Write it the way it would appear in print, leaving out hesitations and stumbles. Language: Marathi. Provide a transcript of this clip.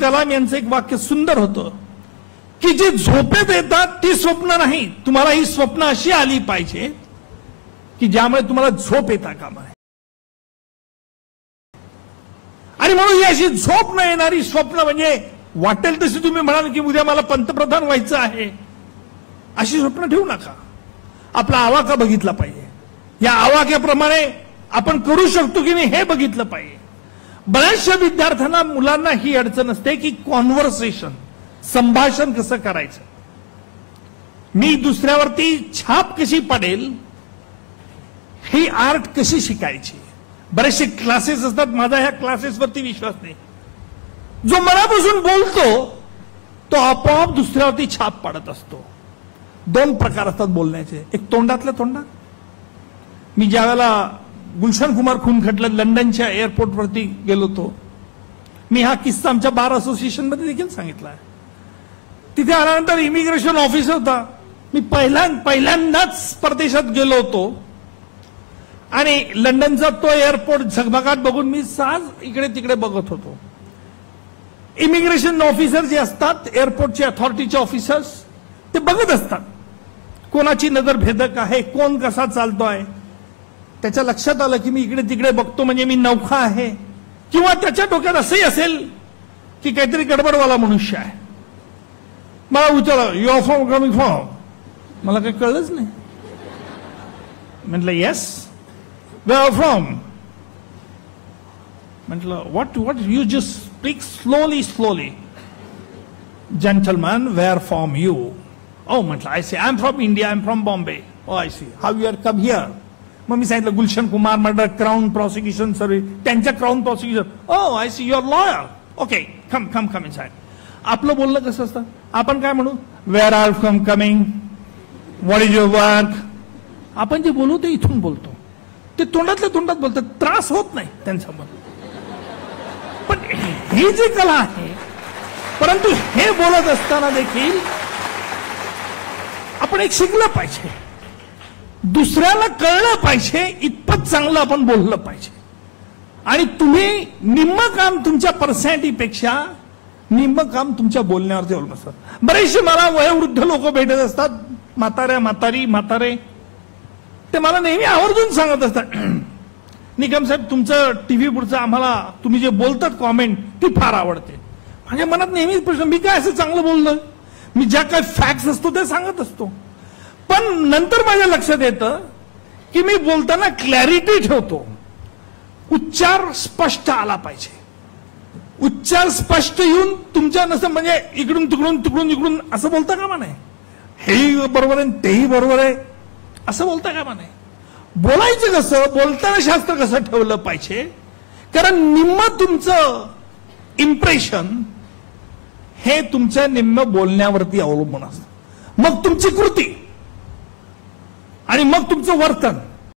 कलाम यांचं एक वाक्य सुंदर होतं की जी झोपेत येतात ती स्वप्न नाही, तुम्हाला ही स्वप्न अशी आली पाहिजे की ज्यामुळे तुम्हाला झोप येता कामा नये. आणि म्हणून ही अशी झोप न येणारी स्वप्न म्हणजे वाटेल तशी तुम्ही म्हणाल की उद्या मला पंतप्रधान व्हायचं आहे, अशी स्वप्न ठेवू नका. आपला आवाका बघितला पाहिजे. या आवाक्याप्रमाणे आपण करू शकतो की नाही हे बघितलं पाहिजे. बऱ्याचशा विद्यार्थ्यांना मुलांना ही अडचण असते की कॉन्व्हर्सेशन, संभाषण कसं करायचं, मी दुसऱ्यावरती छाप कशी पडेल, ही आर्ट कशी शिकायची. बरेचसे क्लासेस असतात, माझा ह्या क्लासेसवरती विश्वास नाही. जो मनापासून बोलतो तो आपोआप दुसऱ्यावरती छाप पाडत असतो. दोन प्रकार असतात बोलण्याचे, एक तोंडातल्या तोंडात. मी ज्यावेळेला गुलशन कुमार खूनखटला लंडनच्या एअरपोर्टवरती गेलो होतो, मी हा किस्सा आमच्या बार असोसिएशन मध्ये देखील सांगितला आहे. तिथे आल्यानंतर इमिग्रेशन ऑफिसर होता. मी पहिल्यांदाच परदेशात गेलो होतो आणि लंडनचा तो एअरपोर्ट झगमगाट बघून मी सहज इकडे तिकडे बघत होतो. इमिग्रेशन ऑफिसर जे असतात, एअरपोर्टचे अथॉरिटीचे ऑफिसर्स, ते बघत असतात कोणाची नजर भेदक आहे, कोण कसा चालतोय. त्याच्या लक्षात आलं की मी इकडे तिकडे बघतो म्हणजे मी नौखा आहे, किंवा त्याच्या डोक्यात असंही असेल की काहीतरी गडबडवाला मनुष्य आहे. मला विचारलं, you are from coming from? मला काही कळलंच नाही. म्हटलं येस. Where are from? म्हटलं what you just speak slowly. Gentleman, where from you? Oh म्हटलं I see I am from India, I am from Bombay. Oh I see, how you are come here? मग मी सांगितलं Gulshan Kumar murder, Crown Prosecution Service, त्यांच्या Crown Prosecution. Oh I see, you are lawyer. Okay, come inside. आपलं बोलणं कसं असतं, आपण काय म्हणू, wear are from coming, what is your work. आपण जे बोलू ते इथून बोलतो, ते तोंडातल्या तोंडात बोलतात, त्रास होत नाही त्यांचा. पण ही जी कला आहे, परंतु हे बोलत असताना देखील आपण एक शिकलं पाहिजे, दुसऱ्याला कळलं पाहिजे इतपत चांगलं आपण बोललं पाहिजे. आणि तुम्ही निम्म काम तुमच्या पर्सनॅलिटीपेक्षा निम्म काम तुमच्या बोलण्यावरती अवलंबून असतात. बरेचसे मला वयोवृद्ध लोक भेटत असतात, म्हातारे, ते मला नेहमी आवर्जून सांगत असतात, निकम साहेब तुमचं टीव्ही पुढचं आम्हाला तुम्ही जे बोलतात कॉमेंट ती फार आवडते. माझ्या मनात नेहमीच प्रश्न, मी काय असं चांगलं बोललं? मी ज्या काय फॅक्ट्स असतो ते सांगत असतो. पण नंतर माझ्या लक्षात येतं की मी बोलताना क्लॅरिटी ठेवतो, उच्चार स्पष्ट आला पाहिजे. उच्चार स्पष्ट येऊन तुमच्या नसं म्हणजे इकडून तिकडून असं बोलता कामा नये. हेही बरोबर आहे तेही बरोबर आहे असं बोलता कामा नये. बोलायचं कसं, बोलताना शास्त्र कसं ठेवलं पाहिजे, कारण निम्म तुमचं इम्प्रेशन हे तुमच्या निम्म बोलण्यावरती अवलंबून असतं. मग तुमची कृती आणि मग तुमचं वर्तन